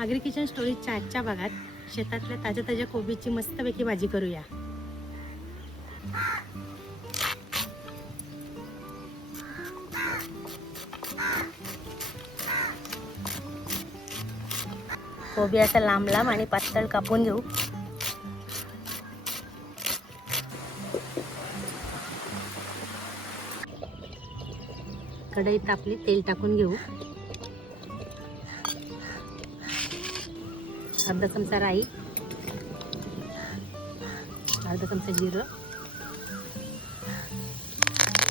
Agri kitchen स्टोरीजच्या आजच्या भागात शेतातल्या ताज्या ताज्या कोबीची मस्तपैकी भाजी करूया। कोबी असा लांब लांब आणि पातळ कापून घेऊ। कढईत आपली तेल टाकून घेऊ। अर्धा चमचा राई, अर्धा चमचा जिरं,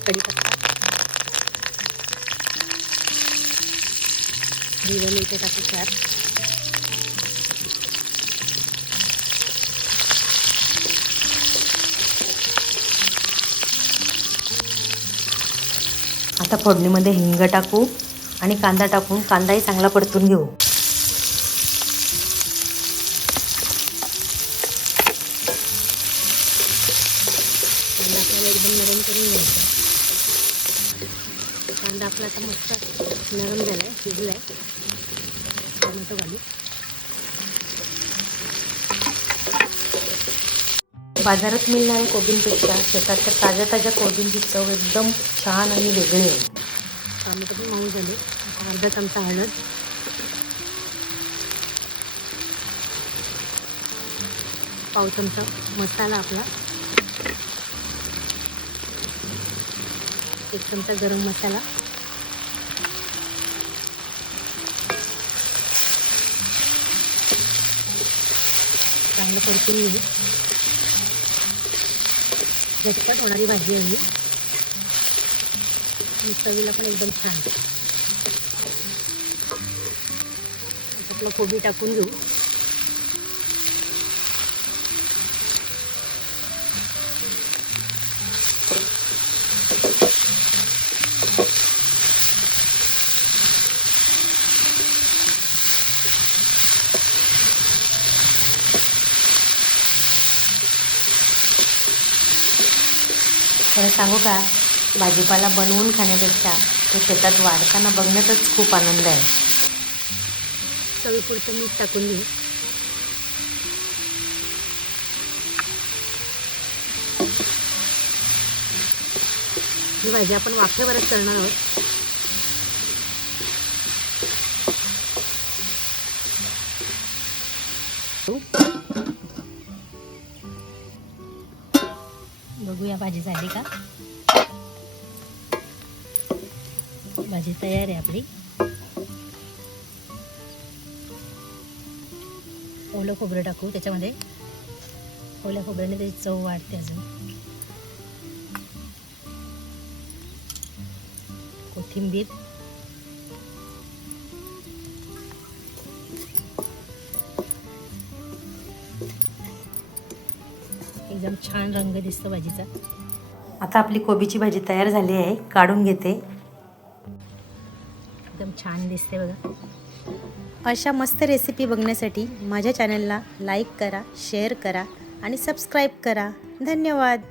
कढीपत्ता, हिरव्या मिरच्या टाकू 4। आता फोडणीमध्ये हिंग टाकू आणि कांदा टाकून कांदाही चांगला परतून घेऊ। कांदा आपल्याला एकदम नरम करून घ्यायचा। कांदा आपला आता मस्त नरम झालाय, शिजलाय। टोमॅटो घालू। बाजारात मिळणाऱ्या कोबींपेक्षा शेतातल्या ताज्या ताज्या कोबींची चव एकदम छान आणि वेगळी आहे। टोमॅटो पण मऊ झाले। अर्धा चमचा हळद, पाव चमचा मसाला आपला, 1 चमचा गरम मसाला, चांगलं परतून घेऊ। झटपट होणारी भाजी आहे ही, चवीला पण एकदम छान। आपलं कोबी टाकून घेऊ। खरं सांगू का, भाजीपाला बनवून खाण्यापेक्षा तो शेतात वाढताना बघण्यातच खूप आनंद आहे। चवीपुरतं मीठ टाकून घेऊ। ही भाजी आपण वाफेवरच करणार आहोत। बघूया भाजी झाली का। भाजी तयार आहे आपली। ओलं खोबरं टाकू त्याच्यामध्ये। ओल्या खोबऱ्याने त्याची चव वाढते अजून। कोथिंबीर, एकदम छान रंग दिसतो भाजीचा। आता आपली कोबीची भाजी तयार झाली आहे, काढून घेते। एकदम छान दिसते बघा। अशा मस्त रेसिपी बघण्यासाठी माझ्या चॅनलला लाईक करा, शेअर करा आणि सबस्क्राईब करा। धन्यवाद।